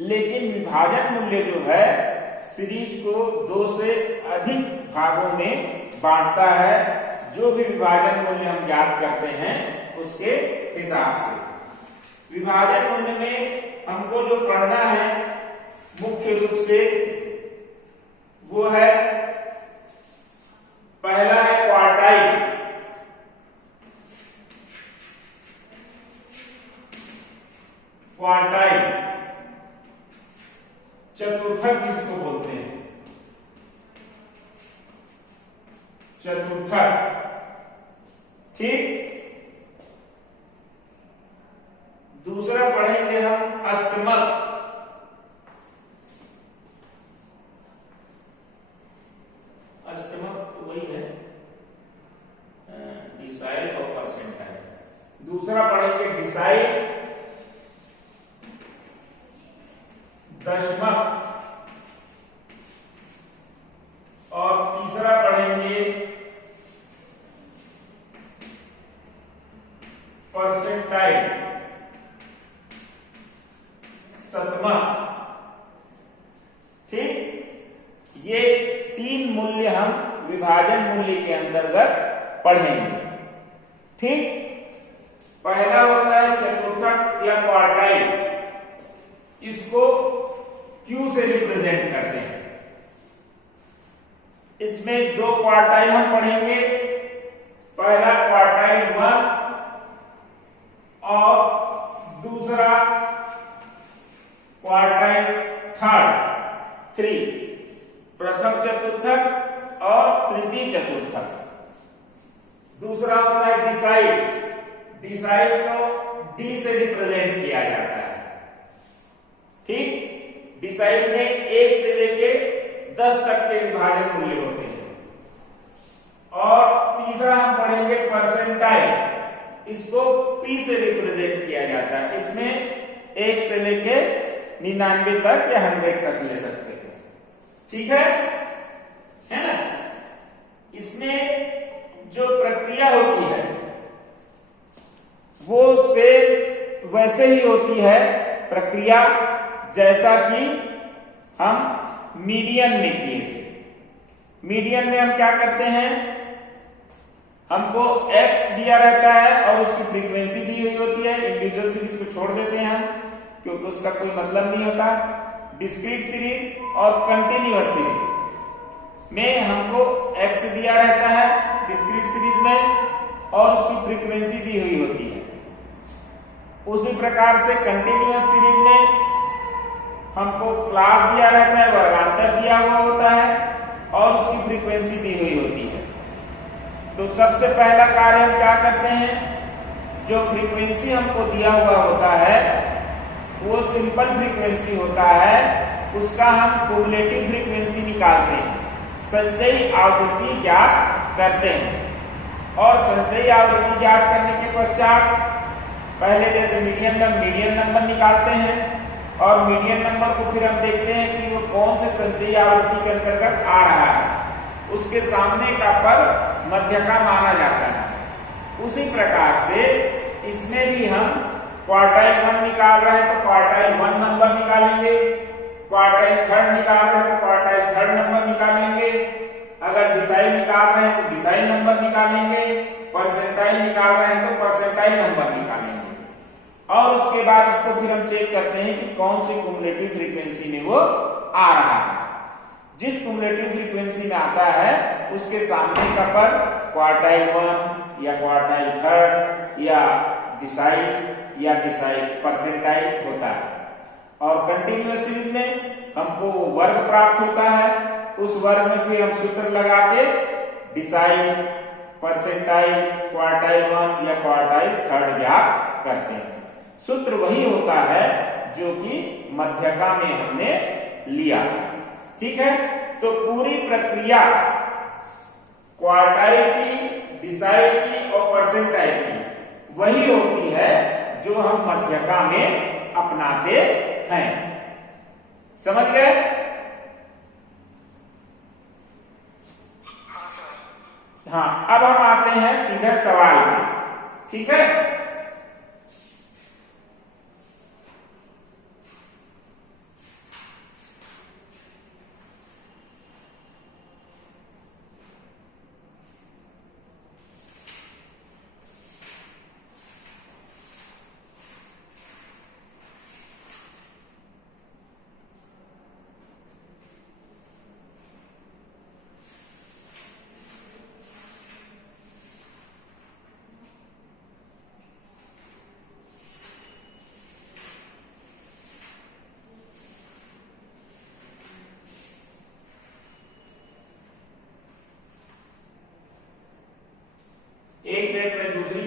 लेकिन विभाजन मूल्य जो है सीरीज को 2 से अधिक भागों में बांटता है, जो भी विभाजन मूल्य हम ज्ञात करते हैं उसके हिसाब से। विभाजन मूल्य में हमको जो पढ़ना है मुख्य रूप से वो है, पहला है क्वार्टाइल। क्वार्टाइल चतुर्थक जिसको बोलते हैं, चतुर्थक, ठीक। दूसरा पढ़ेंगे हम अष्टमक। अष्टमक तो वही है डिसाइल और परसेंटाइल। दूसरा पढ़ेंगे डिसाइल, दशमक, और तीसरा पढ़ेंगे परसेंटाइल, शतमक, ठीक। ये 3 मूल्य हम विभाजन मूल्य के अंतर्गत पढ़ेंगे, ठीक। पहला होता है चतुर्थक या क्वार्टाइल, इसको Q से रिप्रेजेंट करते हैं। इसमें 2 क्वार्टाइल हम पढ़ेंगे, पहला क्वार्टाइल 1 और दूसरा क्वार्टाइल 3, प्रथम चतुर्थक और तृतीय चतुर्थक। दूसरा होता है डिसाइल, डिसाइल को D से रिप्रेजेंट किया जाता है, ठीक। डिसाइल में 1 से लेके 10 तक के विभाजन मूल्य होते हैं। और तीसरा हम पढ़ेंगे परसेंटाइल, इसको P से रिप्रेजेंट किया जाता है। इसमें 1 से लेके 99 तक या 100 तक ले सकते हैं, ठीक है ना। इसमें जो प्रक्रिया होती है वो सेम वैसे ही होती है प्रक्रिया जैसा कि हम मीडियन में किए थे। मीडियन में हम क्या करते हैं, हमको x दिया रहता है और उसकी फ्रीक्वेंसी दी हुई होती है। इंडिविजुअल सीरीज को छोड़ देते हैं हम, क्योंकि उसका कोई मतलब नहीं होता। डिस्क्रीट सीरीज और कंटिन्यूअस सीरीज में हमको x दिया रहता है डिस्क्रीट सीरीज में, और उसकी फ्रीक्वेंसी दी हुई होती है। उसी प्रकार से कंटिन्यूअस सीरीज में हमको क्लास दिया रहता है, वर्गांतर दिया हुआ होता है और उसकी फ्रीक्वेंसी दी हुई होती है। तो सबसे पहला कार्य हम क्या करते हैं, जो फ्रीक्वेंसी हमको दिया हुआ होता है वो सिंपल फ्रीक्वेंसी होता है, उसका हम कुमुलेटिव फ्रीक्वेंसी निकालते हैं, संचयी आवृत्ति ज्ञात करते हैं। और संचयी आवृत्ति ज्ञात करने के पश्चात पहले जैसे मीडियन नंबर निकालते हैं, और मीडियन नंबर को फिर हम देखते हैं कि वो कौन से संचयी आवृत्ति के अंतर्गत आ रहा है, उसके सामने का पद मध्यका माना जाता है। उसी प्रकार से इसमें भी हम क्वार्टाइल 1 निकाल रहे हैं तो क्वार्टाइल 1 नंबर निकालेंगे, क्वार्टाइल 3 निकाल रहे हैं तो क्वार्टाइल 3 नंबर निकालेंगे, अगर डिसाइल निकाल रहे हैं तो डिसाइल नंबर निकालेंगे, परसेंटाइल निकाल रहे हैं तो परसेंटाइल नंबर निकालेंगे। और उसके बाद उसको फिर हम चेक करते हैं कि कौन सी कुमुलेटिव फ्रीक्वेंसी में वो आ रहा है। जिस कुमुलेटिव फ्रीक्वेंसी में आता है उसके सामने का पद क्वार्टाइल 1 या क्वार्टाइल 3 या डिसाइल परसेंटाइल होता है। और कंटिन्यूअस सीरीज में हमको वर्ग प्राप्त होता है, उस वर्ग में फिर हम सूत्र लगा के डिसाइल, परसेंटाइल, क्वार्टाइल 1 या क्वार्टाइल 3 ज्ञात करते हैं। सूत्र वही होता है जो कि मध्यका में हमने लिया था, ठीक है। तो पूरी प्रक्रिया क्वार्टाइल की, डिसाइल की और परसेंटाइल की वही होती है जो हम मध्यका में अपनाते हैं। समझ गए? हाँ, अब हम आते हैं सीधे सवाल में, ठीक है।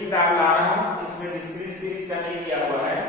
किताब ला रहा हूं, इसमें डिस्क्रीट सीरीज का नहीं दिया हुआ है।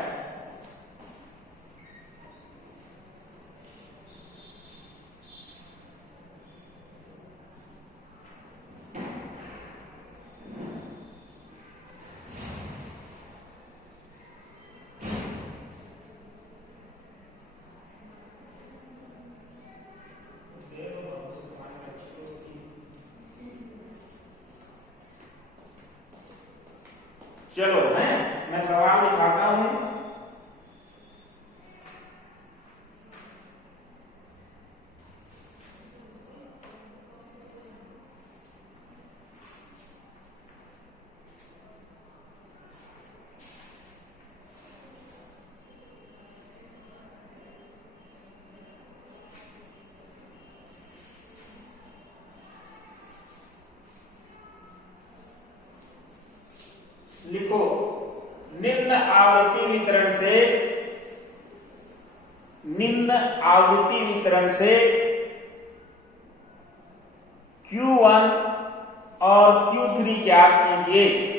चलो मैं सवाल लिखाता हूं। लिखो, निम्न आवृत्ति वितरण से Q1 और Q3 ज्ञात कीजिए।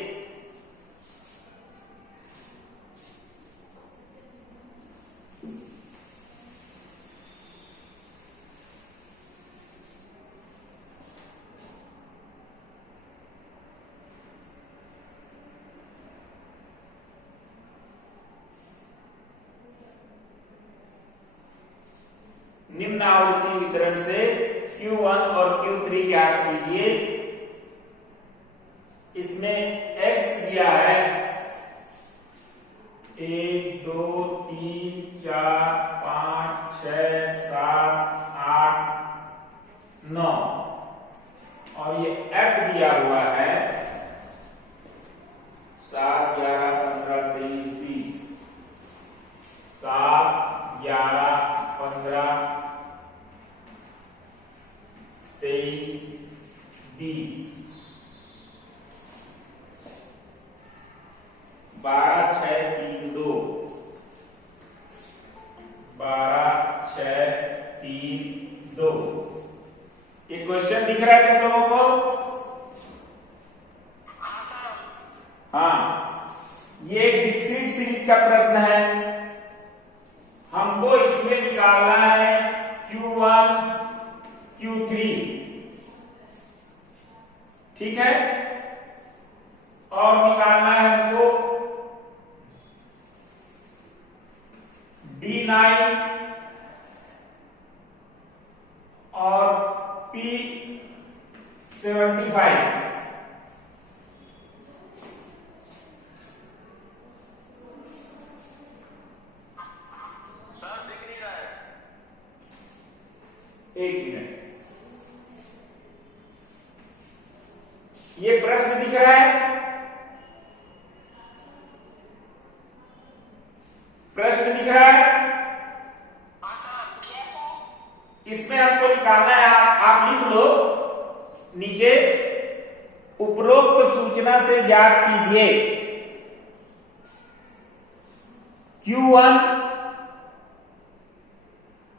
निम्न आवृत्ति वितरण से Q1 और Q3 ज्ञात कीजिए। इसमें X दिया है 1 2 3 4 5 6 7 8 9 और ये F दिया हुआ है 7 11 15 23 20 7 11 15 23 20 12 6 3 2 12 6 3 2। ये क्वेश्चन दिख रहा है तुम लोगों को? हाँ, ये एक डिस्क्रीट सीरीज का प्रश्न है। हमको इसमें निकालना है Q1 Q3, ठीक है, और निकालना है हमको D9 और P75। सर दिख नहीं रहा है। एक मिनट, ये प्रश्न दिख रहा है? प्रश्न दिख रहा है? इसमें आपको निकालना है, आप लिख लो नीचे, उपरोक्त सूचना से ज्ञात कीजिए Q1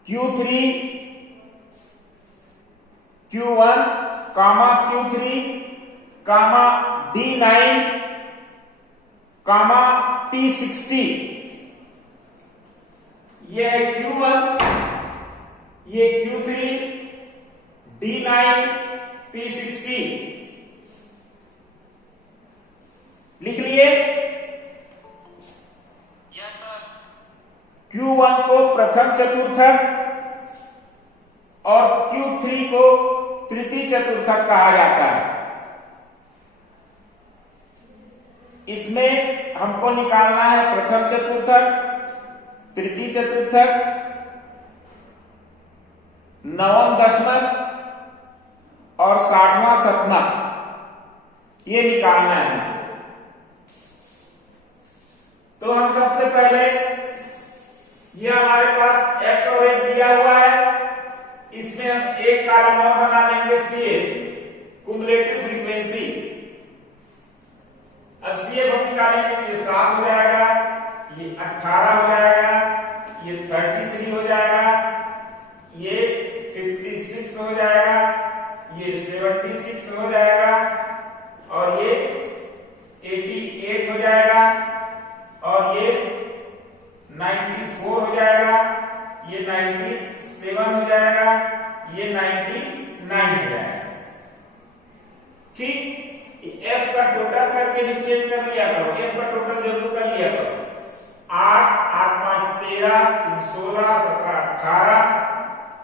Q3 Q1 कामा Q3 कामा D9 कामा P60। ये है Q1, ये Q3, D9, P60। लिख लिए? Yes sir. Q1 को प्रथम चतुर्थक और Q3 को तृतीय चतुर्थक कहा जाता है। इसमें हमको निकालना है प्रथम चतुर्थक, तृतीय चतुर्थक, नवम दशमक और 60वां शतमक, ये निकालना है। तो हम सबसे पहले, ये हमारे पास x और f दिया हुआ है, इसमें हम एक कॉलम और बना लेंगे CF, कुमुलेटिव फ्रीक्वेंसी। अब CF हम निकालेंगे तो ये 7 हो जाएगा, ये 18 हो जाएगा, ये 33 हो जाएगा, ये 56 हो जाएगा, ये 76 हो जाएगा और ये 88 94 हो जाएगा, ये 97 हो जाएगा, ये 99 हो जाएगा। ठीक, एफ का टोटल करके भी चेक कर लिया करो, एफ का टोटल जरूर कर लिया करो। 8 8 5 13 3 16 17 18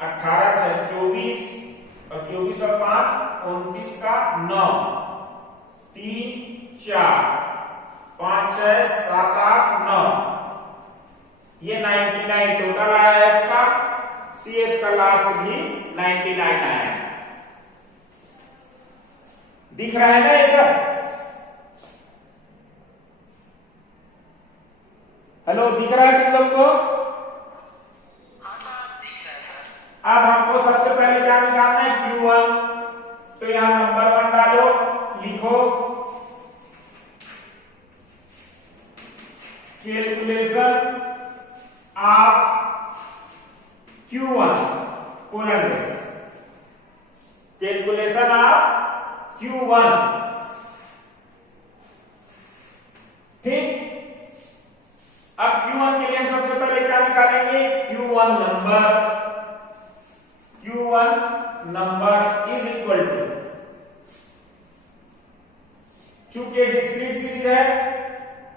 18 6 24 और 24 और 5 29 का 9 3 4 5 6 7 8 9, ये 99 टोटल आया एफ का, सी एफ का लास्ट भी 99 आया। दिख रहा है ना ये सब? हेलो, दिख रहा है तुम लोग को? हाँ सर, दिख रहा है सर। अब हमको सबसे पहले क्या निकालना है? Q1। तो यहां नंबर 1 डालो, लिखो कैलकुलेशन ऑफ Q1 पूर्ण देश, कैलकुलेशन ऑफ Q1। ठीक, अब Q1 के लिए हम सबसे पहले क्या निकालेंगे? Q1 number is equal to, चूंकि डिस्क्रीट सीरीज है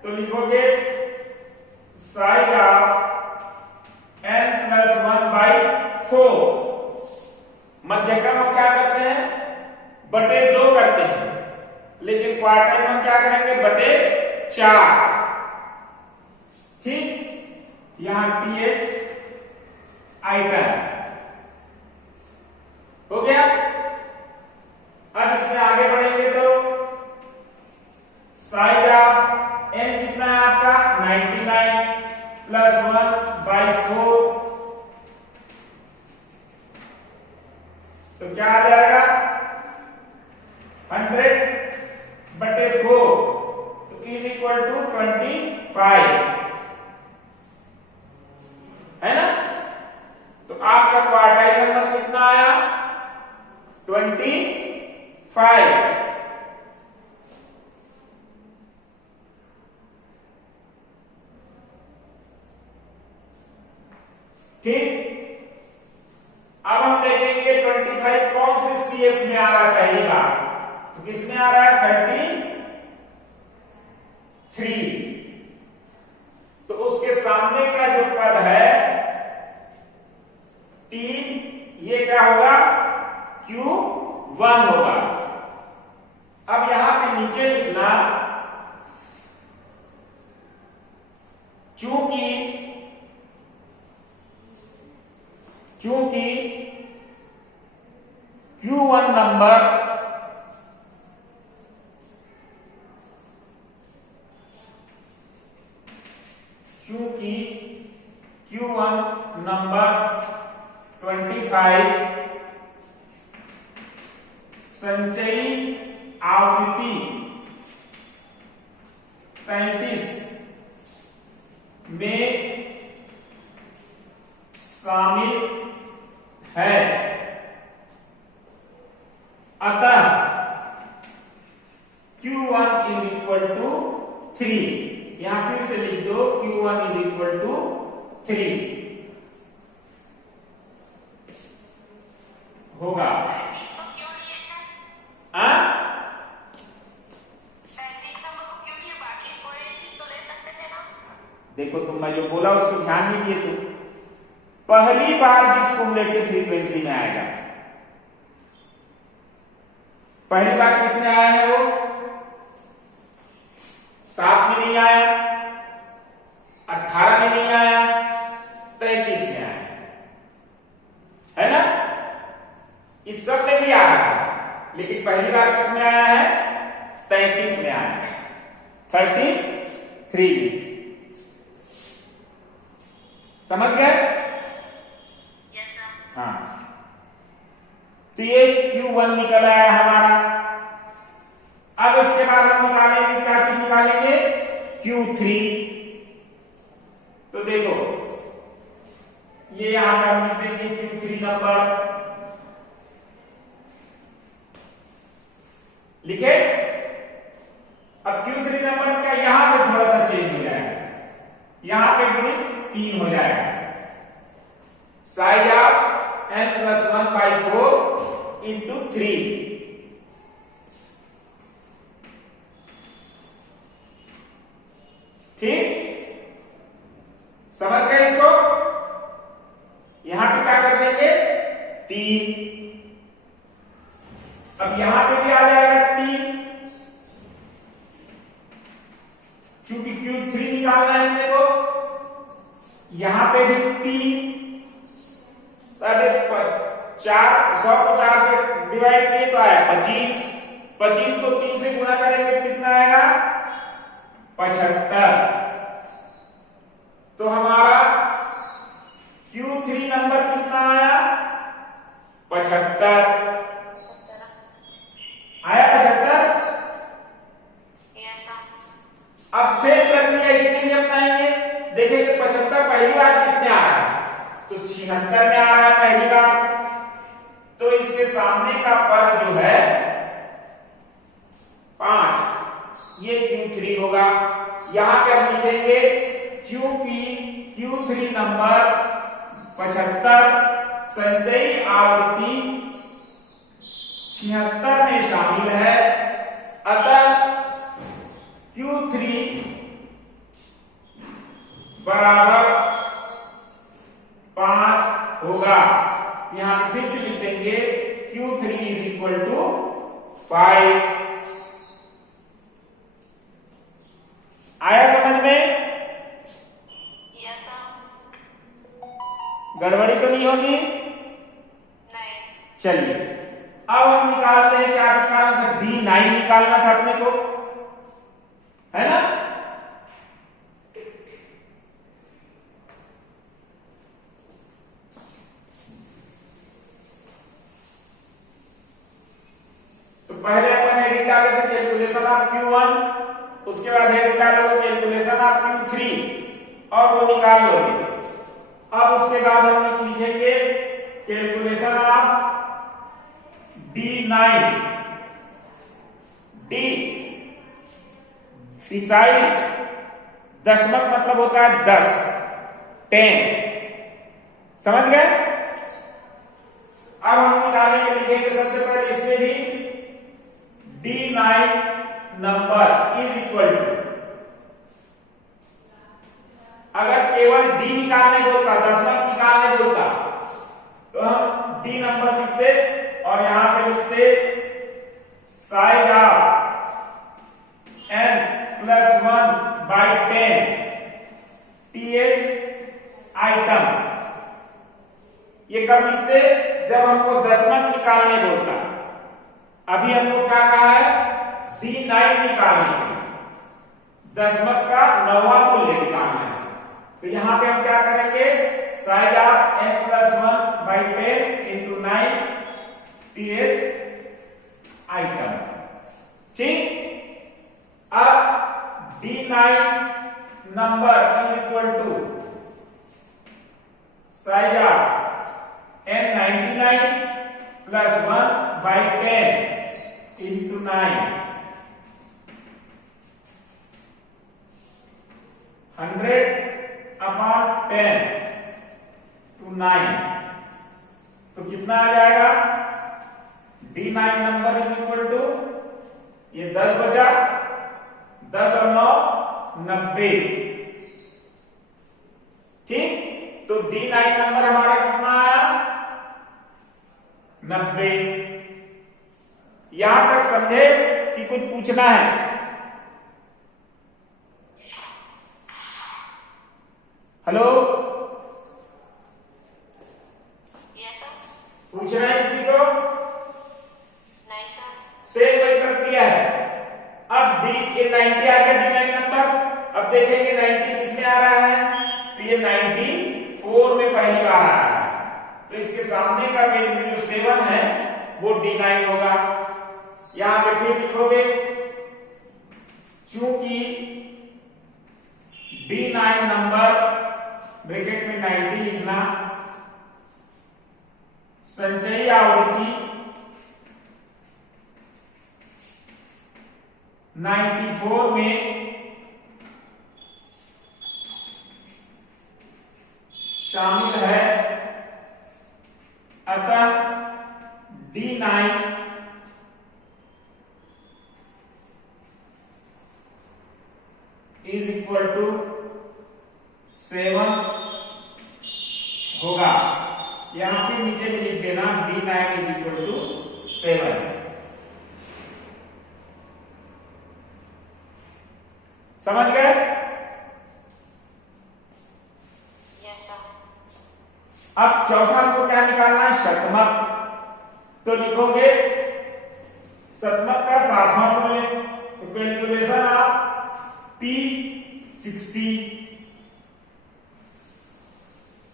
तो लिखोगे साइड ऑफ n+1/4। मध्यक्रम हम क्या करते हैं? बटे 2 करते हैं, लेकिन क्वार्टाइल हम क्या करेंगे? बटे 4। ठीक, यहां TH आइटम हो गया। अब इसमें आगे बढ़ेंगे तो साइड ऑफ n कितना है आपका? 99 + 1/4, तो क्या आ जाएगा? 100/4, तो इज इक्वल टू 25, है ना? तो आपका क्वार्टाइल नंबर कितना आया? 25। ठीक, अब हम देखेंगे 25 कौन से सीएफ में आ रहा है पहली बार? तो किस में आ रहा है? 33। तो उसके सामने का जो पद है 3, ये क्या होगा? Q1 होगा। अब यहां पे नीचे लिखना, चूंकि Q1 नंबर Q1 नंबर 25 संचयी आवृत्ति 35 में शामिल है, अतः Q1 इज इक्वल टू 3। यहां फिर से लिख दो Q1 इज इक्वल टू 3 होगा। 35 को क्यों लिए थे? 35 नंबर को क्यों लिए? बाकी कोई भी तो ले सकते थे ना। देखो, तुम मैं जो बोला उसको ध्यान नहीं दिए तुम। पहली बार जिस कुमुलेटिव फ्रीक्वेंसी में आएगा, पहली बार किसमें आया है? वो 7 में नहीं आया, 18 में नहीं आया, 33 में आया, है ना? इस सब में भी आ रहा है, लेकिन पहली बार किसमें आया है? 33 में आया है, 33। समझ गए? Yes sir. हाँ, तो ये Q1 निकल आया हमारा। अब इसके बाद हम निकालेंगे, क्या चीज निकालेंगे? Q3। तो देखो, ये यहां पर हम लिख देंगे Q3 नंबर, लिखे। अब Q3 नंबर का यहां पे थोड़ा सा चेंज हो जाएगा, यहां पे गुणित 3 हो जाएगा। Size of n+1/4 into 3। ठीक, समझ गए इसको? यहां पे क्या कर देंगे 3। अब यहां पे भी आ जाएगा 3, क्योंकि क्यूब 3 निकालना है हमने को। यहां पे भी 3, अरे 4 100 को 4 से डिवाइड किए तो आया 25। 25 को 3 से गुणा करेंगे तो कितना आएगा 75। तो हमारा Q3 नंबर कितना आया 75। आया 75। अब सेम प्रक्रिया इसके लिए अपनाएंगे। देखिए कि 75 पहली बार किसमें आ रहा है, तो 76 में आ रहा है पहली बार। तो इसके सामने का पद जो है 5, ये Q3 होगा। यहां पे हम लिखेंगे क्योंकि Q3 नंबर 75 संचयी आवृत्ति 76 में शामिल है, अतः Q3 बराबर 5 होगा। यहां पे फिर से लिख देंगे Q3 इज इक्वल टू 5। आया समझ में? गड़बड़ी तो नहीं होगी? नहीं। चलिए अब हम निकालते हैं, क्या निकालना था, D9 निकालना था अपने को, है ना? तो पहले अपन ये निकाले थे कैलकुलेशन ऑफ Q1, उसके बाद ये निकालोगे कैलकुलेशन ऑफ Q3 और वो निकाल लोगे। अब उसके बाद हम लिखेंगे calculation of D9। D decide, दशमलव मतलब होता है 10, 10, समझ गए? अब हम निकालेंगे, लिखेंगे सबसे पहले इसमें भी D9 number is equal to, अगर केवल D निकालने बोलता, दशमलव निकालने बोलता, तो हम D नंबर लिखते और यहां पे लिखते side of n+1/10 TH item. ये कब लिखते, जब हमको दशमलव निकालने बोलता। अभी हमको क्या कहा है, D9 निकालने के लिए दशमलव का 9वां मूल्य निकालना है। तो यहां पे हम क्या करेंगे, size of n+1/10 into 9 TH item. ठीक, अब D9 number is equal to size of n99 plus 1/10 into 9, 100/10 to 9। तो कितना आ जाएगा, D9 number is equal to, ये 10 बचा, 10 और 9 90। ठीक, तो D9 नंबर हमारा कितना आया 90। यहां तक समझे कि कुछ पूछना है? Hello, yes sir. पूछना है किसी को? नहीं सर। सेम वही प्रक्रिया है। अब ये 90 आ गया D9 नंबर। अब देखेंगे 90 किसमें आ रहा है, तो ये 94 में पहली बार आ रहा है। तो इसके सामने का वैल्यू जो 7 है वो D9 होगा। यहां पे फिर लिखोगे, चूंकि D9 नंबर ब्रैकेट में 90 लिखना, संचयी आवृत्ति 94 में शामिल है, अतः D9 इज इक्वल टू 7 होगा। यहां फिर नीचे में लिख देना D9 इज इक्वल टू 7। समझ गए? Yes sir. अब चौथा हमको क्या निकालना है? शतमक। तो लिखोगे शतमक का 7वां मूल्य, तो कैलकुलेशन आप P60,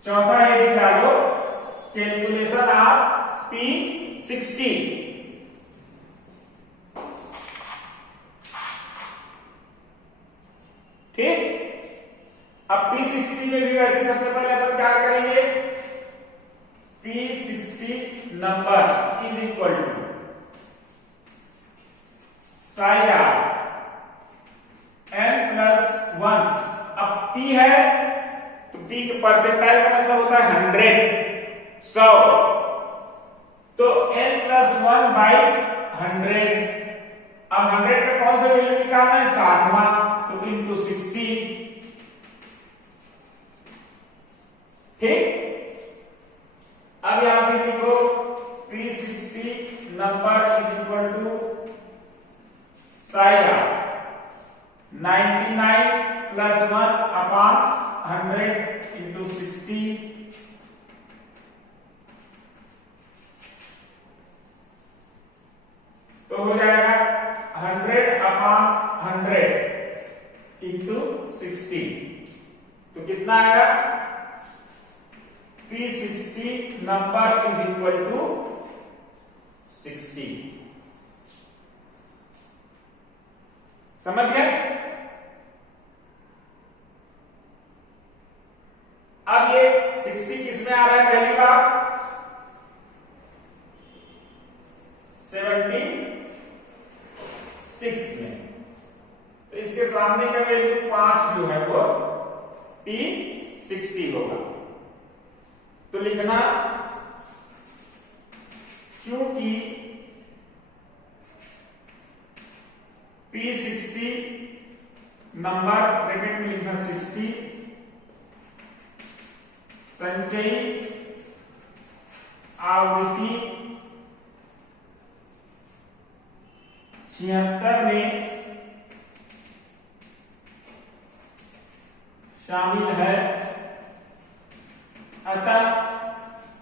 चौथा ये निकालो, कैलकुलेशन आप P60। ठीक। अब P60 में भी वैसे सबसे पहले अपन क्या करेंगे? P60 number is equal to size n+1। अब P है तो P के परसेंटाइल का मतलब होता है 100। तो n+1/100। अब 100 पे कौन सा वैल्यू निकालना है? 60वां, तो इंटू 60। ठीक। अब यहां पे लिखो P60 number is equal to size 99+1/100 into 60। तो हो जाएगा 100/100 इंटू 60। तो कितना आएगा? P60 number is equal to 60। समझ गए? अब ये 60 किसमें आ रहा है? पहली बार 76 में, तो इसके सामने का वैल्यू 5 जो है वो P60 होगा। तो लिखना क्योंकि P60 नंबर ब्रैकेट में लिखना 60 संचयी आवृत्ति 76 में शामिल है,